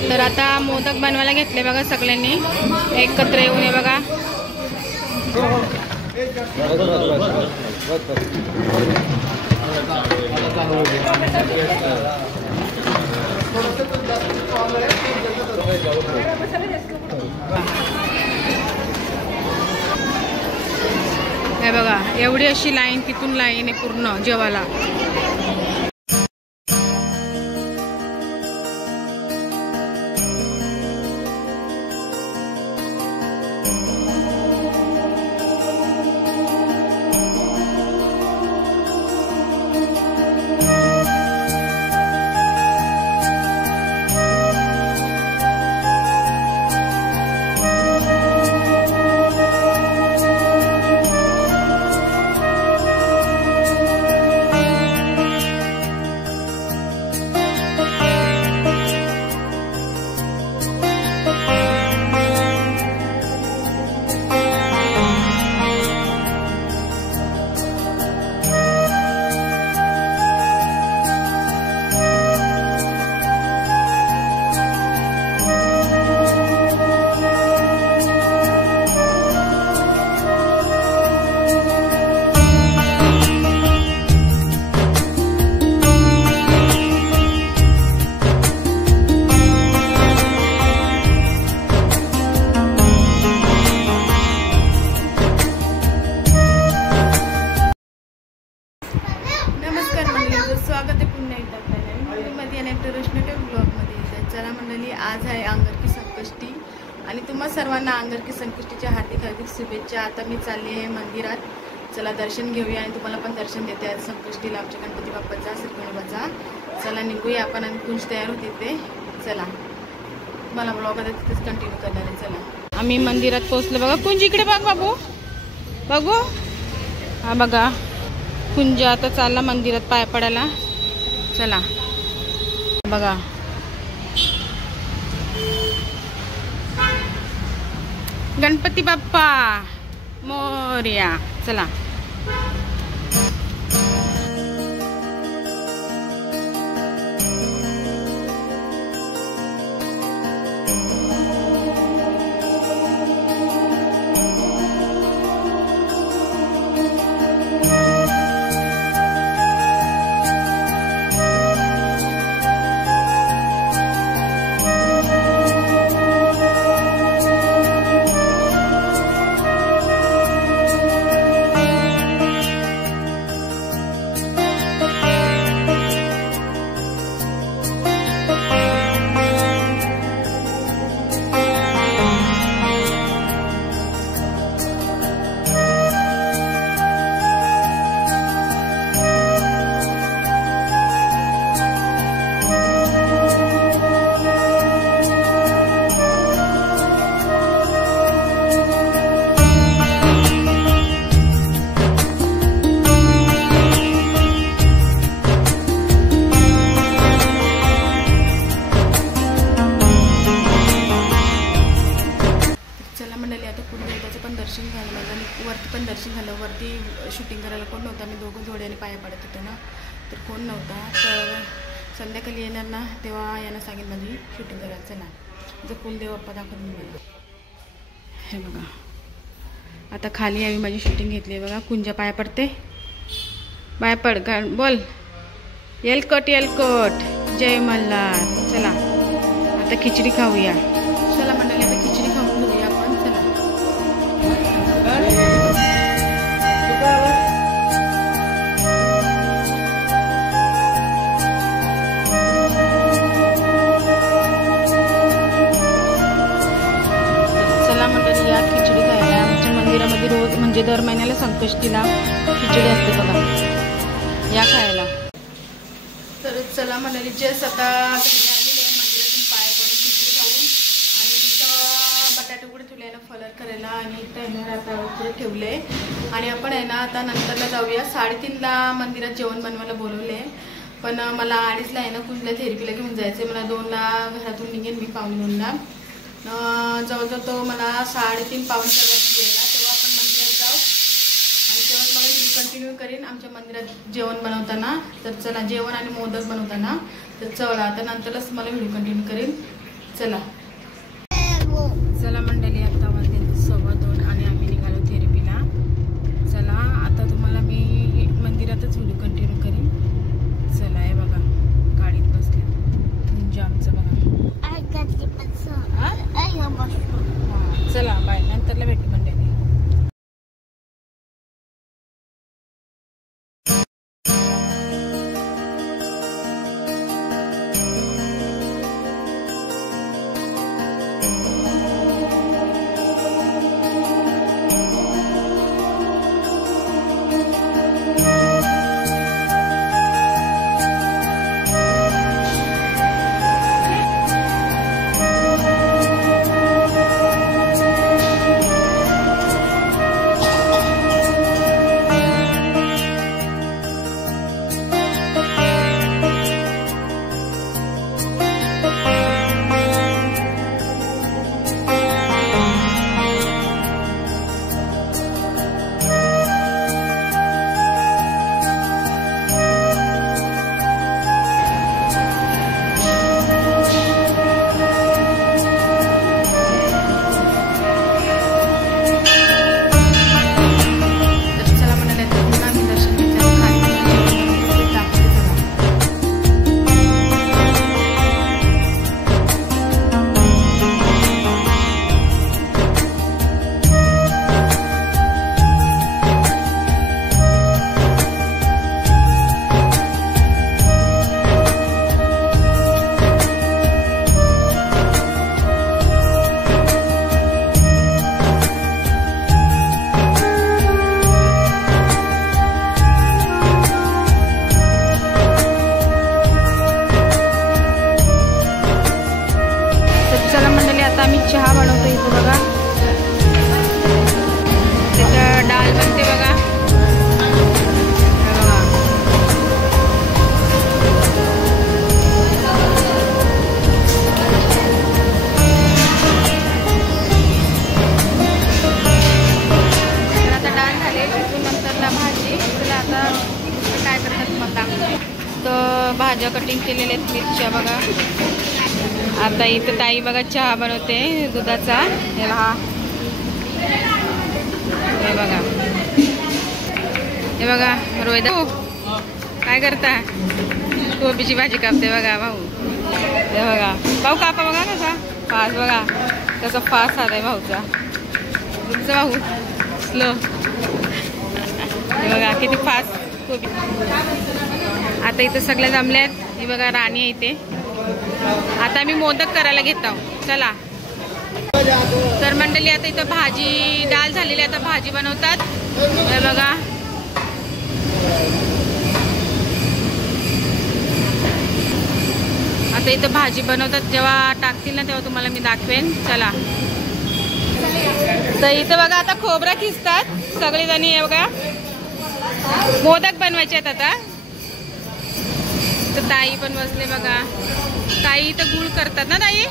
तर आता मोदक बनवायला घेतले बघा सगळ्यांनी एकत्र येऊन हे बघा. हे बघा एवढी अशी लाईन, तिथून लाईन आहे पूर्ण जेवायला. चला मंडळी, आज आहे अंगारकी संकष्टी आणि तुम्हा सर्वांना अंगारकी संकष्टीच्या हार्दिक हार्दिक शुभेच्छा. आता मी चालली आहे मंदिरात. चला दर्शन घेऊया आणि तुम्हाला पण दर्शन देते आज संकष्टीला आमच्या गणपती बाप्पाचा, श्रीगणेबाचा. चला निघूया आपण आणि कुंज तयार होते ते. चला मला ब्लॉग आता तिथेच कंटिन्यू करणार आहे. चला आम्ही मंदिरात पोहोचलो बघा. कुंज इकडे बघ बाबू, बघू. हा बघा कुंज आता चालला मंदिरात पाय पडायला. चला बघा गणपती बाप्पा मोरया. चला दर्शन झालं माझं आणि वरती पण दर्शन झालं. वरती शूटिंग करायला कोण नव्हतं. आम्ही दोघं जोड्याने पाया पडत होतो ना, तर कोण नव्हता. तर संध्याकाळी येणार ना तेव्हा यांना सांगेल माझी शूटिंग करायला. चला जर कुलदेव बाप्पा दाखवून मला. हे बघा आता खाली आम्ही माझी शूटिंग घेतली आहे बघा. कुंजा पाया पडते. पाया पड का बोल. येलकोट येलकोट जय मल्हार. चला आता खिचडी खाऊया. चला मंडळी आता खिचडी खाऊन घेऊया आपण. चला मंडळी या खिचडी खायला. आमच्या मंदिरामध्ये रोज म्हणजे दर महिन्याला संकष्टीला खिचडी असते बघा, या खायला. तर चला मंडळी जस्ट आता मंदिरातून पाय पडून खिचडी खाऊन आणि इथं बटाटे उकडे ठेवले ना फलर करायला आणि इथं येणार आता उकडे ठेवले. आणि आपण आहे ना आता नंतरला जाऊया. 3:30ला मंदिरात जेवण बनवायला बोलवले, पण मला 2:30ला आहे ना कुंजला थेरपीला घेऊन जायचं. मला 2ला घरातून निघेन मी, 2:45ला. जवळजवळ तो मला 3:30 पाऊण 4 वाजता गेला. तेव्हा आपण मंदिरात जाऊ आणि तेव्हा मला व्हिडिओ कंटिन्यू करेन आमच्या मंदिरात जेवण बनवताना. तर चला जेवण आणि मोदक बनवताना. तर चला आता नंतरच मला व्हिडिओ कंटिन्यू करेन. चला चला मंडळी, आता वाजले 2:15 आणि आम्ही निघालो थेरपीला. चला आता तुम्हाला मी मंदिरातच व्हिडिओ कंटिन्यू करीन. चला हे बघा गाडीत बसले म्हणजे आमचं बघा. चला बाय, नंतरला भेटू मंडळी. चहा बनवतो इथं बघा. तिथं डाळ बनते बघा. आता डाळ झाली, नंतरला भाजी. चला आता काय करतात मग दाखवते. तर भाज्या कटिंग केलेल्या आहेत, मिरच्या बघा. आता इथं ताई बघा चहा बनवते दुधाचा. हे बघा रोहिदा काय करता. कोबीची भाजी कापते बघा भाऊ. हे बघा भाऊ कापा बघा कसा फास्ट बघा, तसा फास्ट आलाय भाऊचा. तुमचा भाऊ स्लो. हे बघा किती फास्ट कोबी. आता इथं सगळ्या जमल्यात. हे बघा राणी आहे इथे. आता मी मोदक करायला घेत आहोत. चला तर मंडळी, आता इथं भाजी डाळ झालेली, आता भाजी बनवतात. हे बघा आता इथं भाजी बनवतात. जेव्हा टाकतील ना तेव्हा तुम्हाला मी दाखवेन. चला तर इथं बघा आता खोबरा खिसतात सगळेजणी. हे बघा मोदक बनवायचे आहेत आता. तर ताई पण बसले बघा. ताई इथं गुळ करतात ना ताई.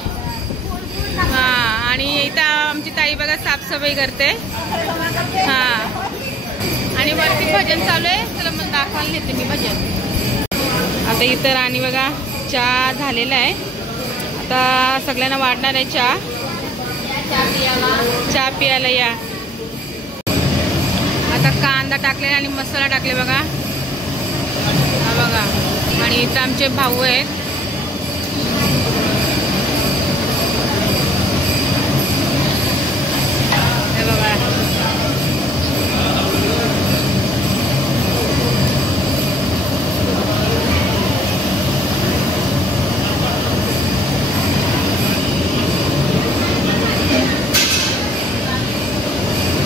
हा, आणि इथं आमची ताई बघा साफसफाई करते. हा, आणि वरती भजन चालू आहे. चला मग दाखवायला नेते मी भजन. आता इथं राणी बघा चहा झालेला आहे. आता सगळ्यांना वाढणार आहे चहा. चहा पियाला या. आता कांदा टाकले आणि मसाला टाकले बघा. हा बघा, आणि इथं आमचे भाऊ आहेत. हे बघा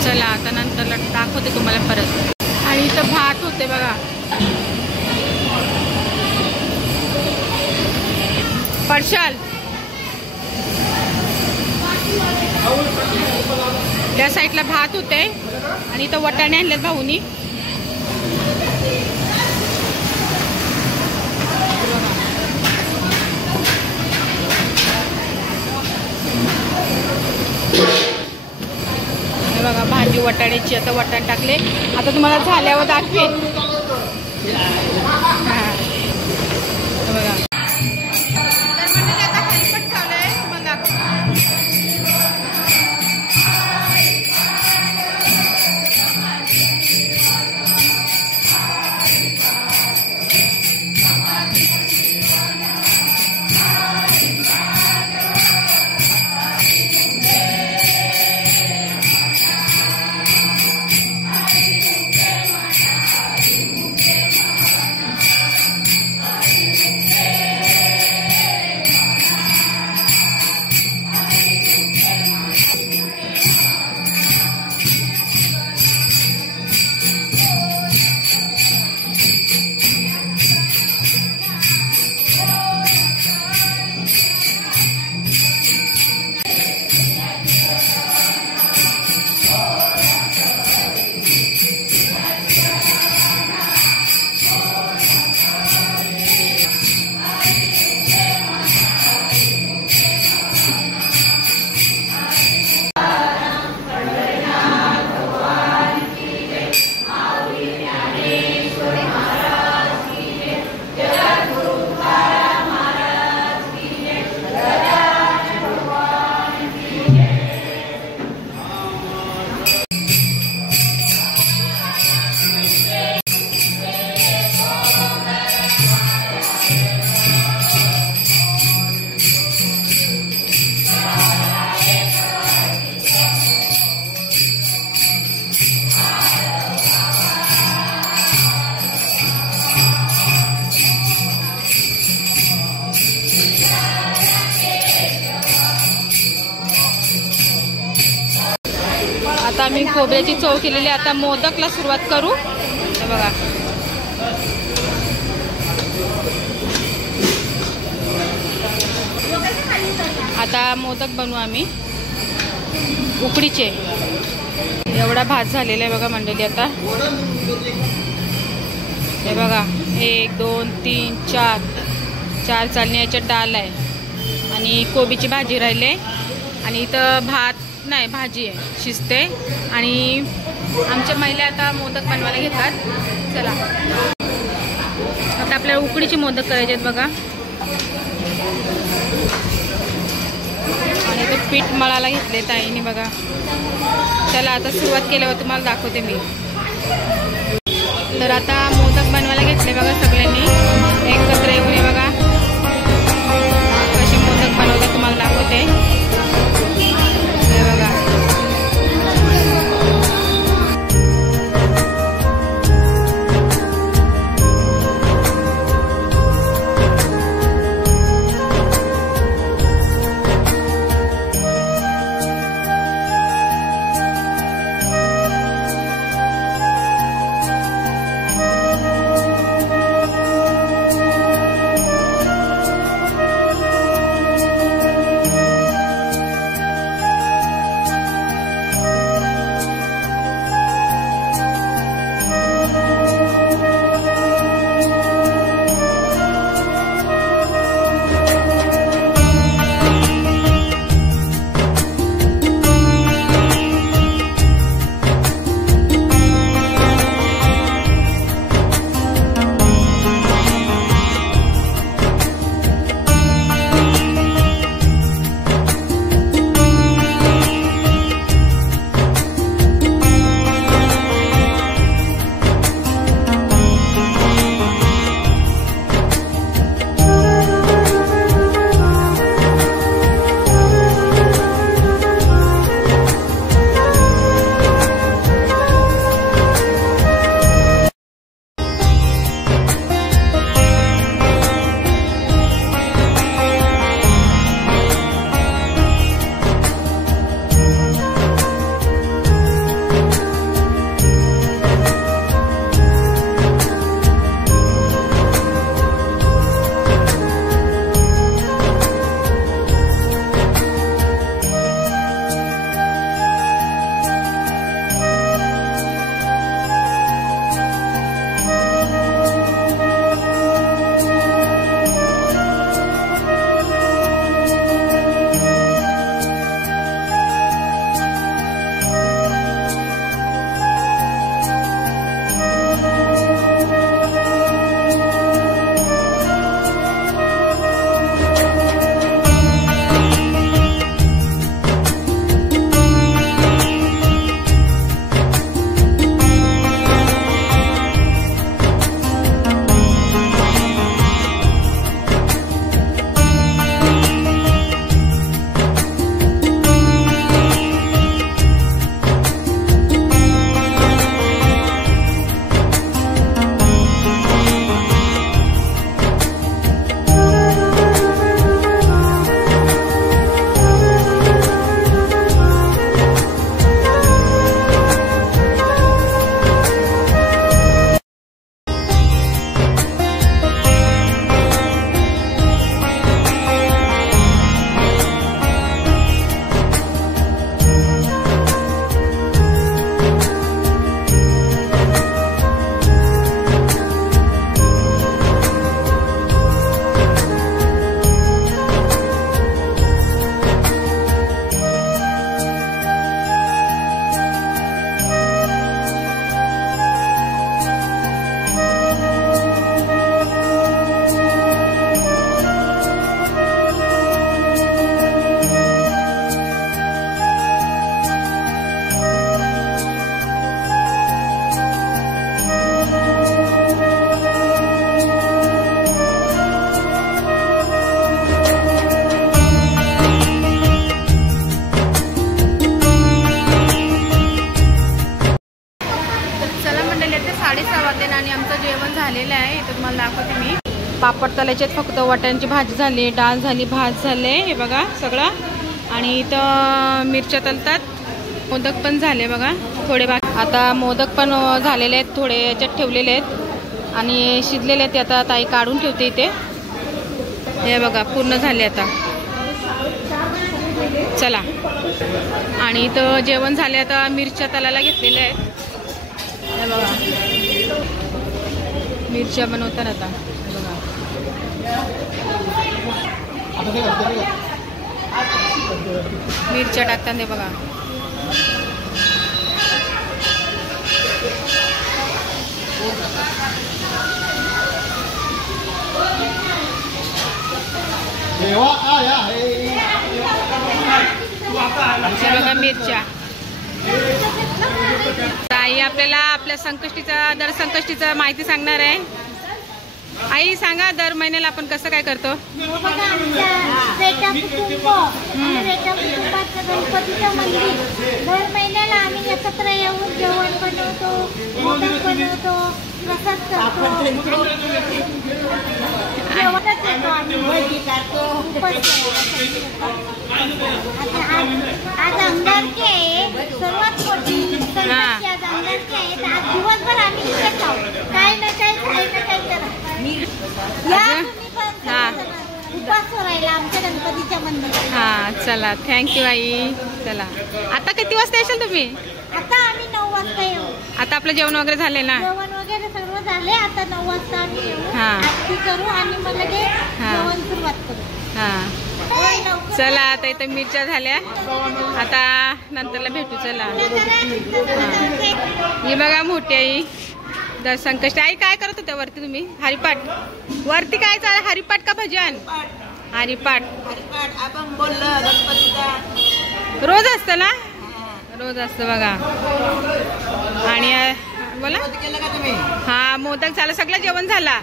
चला आता नंतर दाखवते तुम्हाला परत. आणि इथं भात होते बघा. पडशाल त्या साईडला भात होते आणि इथं वटाणे आणलेत भाऊनी. हे बघा भाजी वटाण्याची. आता वटाणे टाकले. आता तुम्हाला झाल्यावर दाखवेन. बघा तर म्हणजे आता हेल्पट ठेवलंय तुम्हाला. आणि खोबऱ्याची चव केलेली. आता मोदकला सुरुवात करू. हे बघा, आता मोदक बनवू आम्ही उकडीचे. एवढा भात झालेला आहे बघा मंडळी. आता हे बघा 1 2 3 4 चालणी याच्यात डाळ आहे आणि कोबीची भाजी राहिली आणि इथं भात नाही, भाजी आहे, शिजते. आणि आमच्या महिला आता मोदक बनवायला घेतात. चला आता आपल्याला उकडीचे मोदक करायचे आहेत बघा. आणि ते पीठ मळायला घेतले ताईने बघा. चला आता सुरुवात केल्यावर तुम्हाला दाखवते मी. तर आता मोदक बनवायला घेतले बघा सगळ्यांनी एकत्र येऊन. हे बघा कसे मोदक बनवले तुम्हाला दाखवते. हे बघा झालेलं आहे. इथं तुम्हाला दाखवते मी. पापड तळायचे फक्त, वाटाण्याची भाजी झाली, डाळ झाली, भात झाले, हे बघा सगळं. आणि इथं मिरच्या तळतात, मोदक पण झाले बघा. थोडे बाकी. आता मोदक पण झालेले आहेत, थोडे याच्यात ठेवलेले आहेत आणि शिजलेले आहेत. ते आता ताई काढून ठेवते इथे. हे बघा पूर्ण झाले आता. चला. आणि इथं जेवण झाले. आता मिरच्या तलाला घेतलेल्या आहेत. हे बघा मिरच्या बनवतात आता. हे बघा मिरच्या टाकतात. हे बघा बघा मिरच्या. ताई आपल्याला आपल्या संकष्टीचा दर संकष्टीचा माहिती सांगणार आहे. आई सांगा, दर महिन्याला आपण कसं काय करतो? गणपतीचं मंदिर दर महिन्याला आम्ही एकत्र येऊन जेवण बनवतो, मोदक बनवतो, प्रसाद करतो, जेवणच येतो आम्ही. आज अंगारकी आहे, सर्वात मोठी संकष्टी आज अंगारकी आहे. तर आज दिवसभर आम्ही तिथे खाऊ, काय ना काय करा. उपास करायला आमच्या गणपतीच्या मंदिरात. हा चला, थँक्यू आई. चला, आता किती वाजता येशाल तुम्ही? आता आम्ही 9 वाजता येऊ. आता आपलं जेवण वगैरे झाले ना? जेवण वगैरे सर्व झाले. आता 9 वाजता आम्ही येऊ, हा आरती करू आणि मग लगेच जेवण सुरुवात करू. हा चला. आता इथं मिरच्या झाल्या, आता नंतरला भेटू. चला. ही बघा मोठी आई दर संकष्टी. आई काय करत होत्या वरती तुम्ही? हरिपाठ. वरती काय चाल? हरिपाठ का भजन? हरिपाठ. आपण बोललो गणपतीचा रोज असतं ना? रोज असतं बघा. आणि बोला. हा मोदक झालं, सगळं जेवण झाला.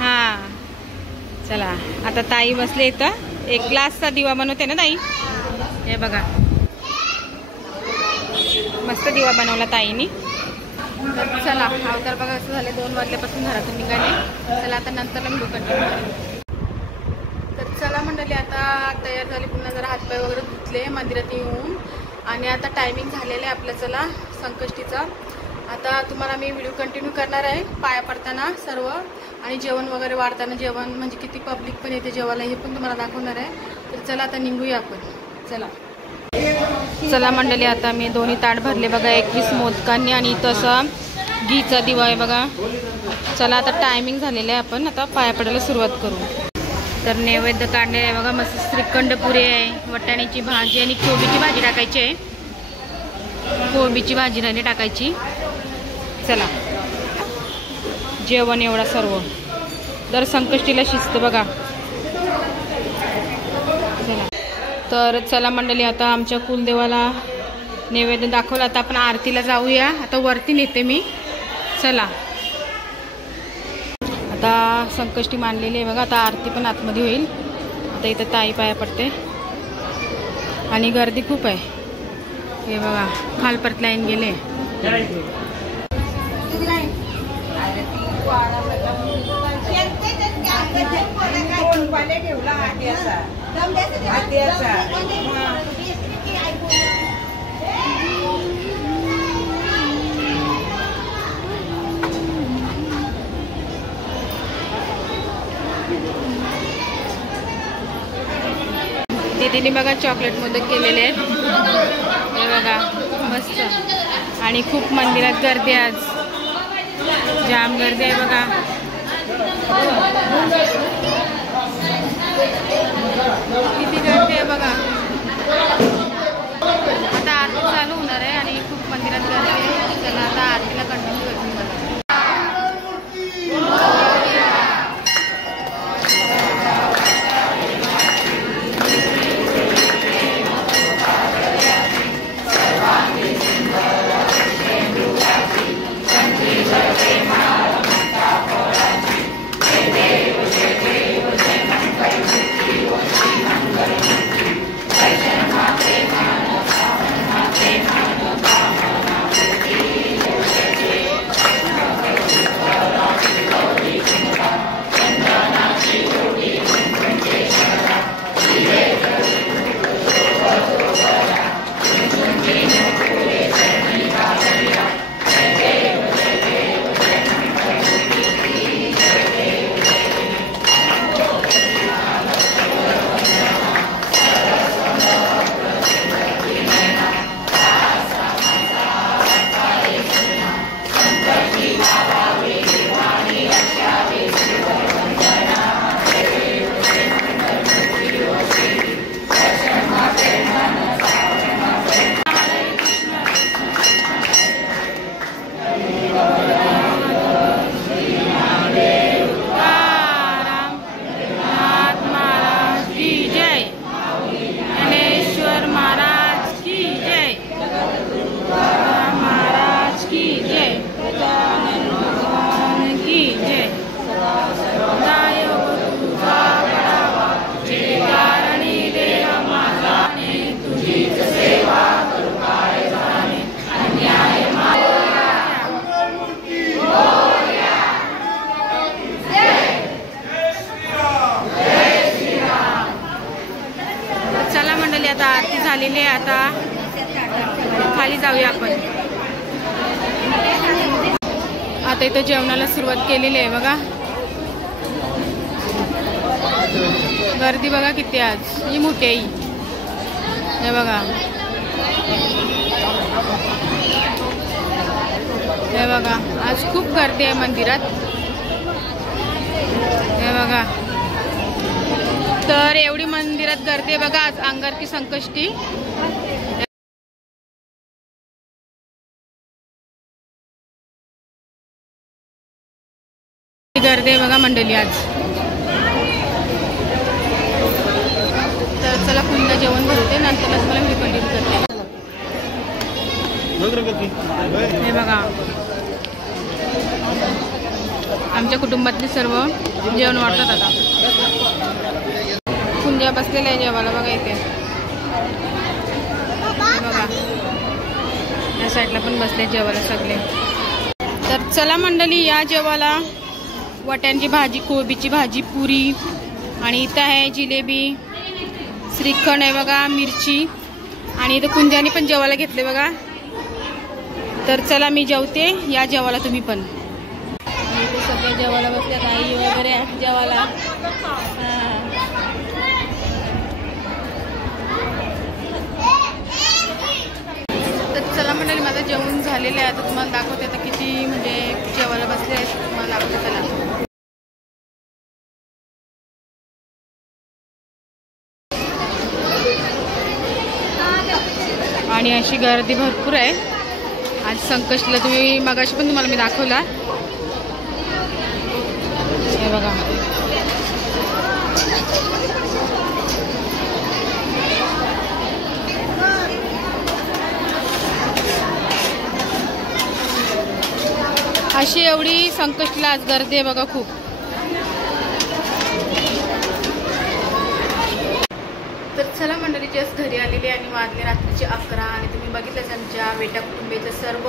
हा चला. आता ताई बसले इथं. एक ग्लासचा दिवा बनवते ना ताई. हे बघा मस्त दिवा बनवला ताईनी. तर चला, अवतार बघा असं झाले. 2 वाजल्यापासून घरातून निघाले. चला आता नंतरला मी कंटिन्यू. तर चला मंडळी, आता तयार झाली. पुन्हा जरा हातपाय वगैरे धुतले मंदिरात येऊन. आणि आता टायमिंग झालेलं आहे आपलं चला संकष्टीचा. आता तुम्हाला मी व्हिडिओ कंटिन्यू करणार आहे पाया पडताना सर्व, आणि जेवण वगैरे वाढताना. जेवण म्हणजे किती पब्लिक पण येते जेवायला हे पण तुम्हाला दाखवणार आहे. तर चला आता निघूया आपण. चला. चला मंडळी, आता मी 2 ताट भरले बघा 21 मोदकांनी. आणि तसा घीचा दिवा आहे बघा. चला आता टायमिंग झालेलं आहे, आपण आता पाया पडायला सुरुवात करू. तर नैवेद्य काढले आहे बघा. मस्त श्रीखंड पुरी आहे, वाटाण्याची भाजी आणि कोबीची भाजी टाकायची आहे. कोबीची भाजी राहिली टाकायची. चला जेवण एवढा सर्व दर संकष्टीला शिस्त बघा. चला. तर चला मंडळी, आता आमच्या कुलदेवाला नैवेद्य दाखवला. आता आपण आरतीला जाऊया. आता वरती नेते मी. चला. आता संकष्टी मांडलेली आहे बघा. आता आरती पण आतमध्ये होईल. आता इथं ताई पाया पडते आणि गर्दी खूप आहे. हे बघा खालपर्यंत लाईन गेले. दीदीने बघा चॉकलेट मोदक केलेले आहेत. हे बघा मस्त. आणि खूप मंदिरात गर्दी आज, जाम गर्दी आहे बघा. किती गर्दी आहे बघा. आता आरती चालू होणार आहे आणि खूप मंदिरात गर्दी आहे. चला आता आरतीला कंटिन्यू करून बघा. आता आरती झालेली आहे. आता खाली जाऊया आपण. आता इथं जेवणाला सुरुवात केलेली आहे बघा. गर्दी बघा किती आज. ही मोठी आहे हे बघा. हे बघा आज खूप गर्दी आहे मंदिरात हे बघा. तर एवढी मंदिरात गर्दी आहे बघा आज अंगारकी संकष्टी. गर्दी आहे बघा मंडळी आज. तर चला पुन्हा जेवण भरते नंतर तुम्हाला व्हिडिओ कंटिन्यू करते. हे बघा आमच्या कुटुंबातले सर्व जेवण वाटतात. आता कुंजा बसलेला आहे जेवायला बघा इथे बघा. या साईडला पण बसले जेवायला सगळे. तर चला मंडळी या जेवायला. वाट्यांची भाजी, कोबीची भाजी, पुरी आणि इथं आहे जिलेबी, श्रीखंड आहे बघा, मिरची आणि इथं कुंजाने पण जेवायला घेतले बघा. तर चला मी जेवते या जेवायला तुम्ही पण. इथे सगळे जेवायला बसल्यात आई वगैरे जेवायला. तर चला मंडळी माझं जेवण झालेलं आहे. आता तुम्हाला दाखवते आता किती म्हणजे जेवायला बसले आहेत तुम्हाला दाखवते. चला आणि अशी गर्दी भरपूर आहे आज संकष्टीला. तुम्ही मगाशी पण तुम्हाला मी दाखवला हे बघा. अशी एवढी संकष्टीला आज गर्दी आहे बघा खूप. तर चला मंडळी जस्ट घरी आलेली आणि वाजले रात्रीचे 11 आणि तुम्ही बघितलंच आमच्या बेटा कुटुंबाचे सर्व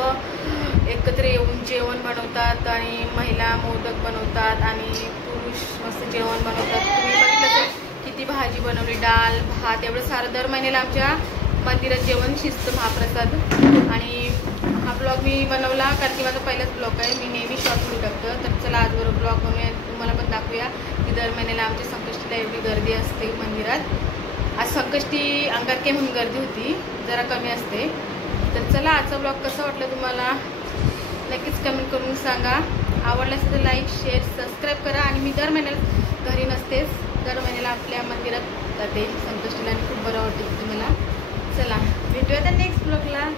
एकत्र येऊन जेवण बनवतात आणि महिला मोदक बनवतात आणि पुरुष मस्त जेवण बनवतात. तुम्ही बघितलं किती भाजी बनवली, डाळ भात एवढं सारं दर महिन्याला आमच्या मंदिरात जेवण शिजतं महाप्रसाद. आणि हा ब्लॉग मी बनवला कारण की माझा पहिलाच ब्लॉग आहे. मी नेहमी शॉर्ट व्हिडिओ टाकतो. तर चला आजबरोबर ब्लॉग बनवूया तुम्हाला पण दाखवूया की दर महिन्याला आमच्या संकष्टीला एवढी गर्दी असते मंदिरात. आज संकष्टी अंगारकी म्हणून गर्दी होती, जरा कमी असते. तर चला आजचा ब्लॉग कसा वाटला तुम्हाला नक्कीच कमेंट करून सांगा. आवडला असेल तर लाईक शेअर सबस्क्राईब करा. आणि मी दर महिन्याला घरी नसतेच, दर महिन्याला आपल्या मंदिरात जाते संकष्टीला आणि खूप बरं वाटते तुम्हाला. चला भेटूया तर नेक्स्ट ब्लॉगला.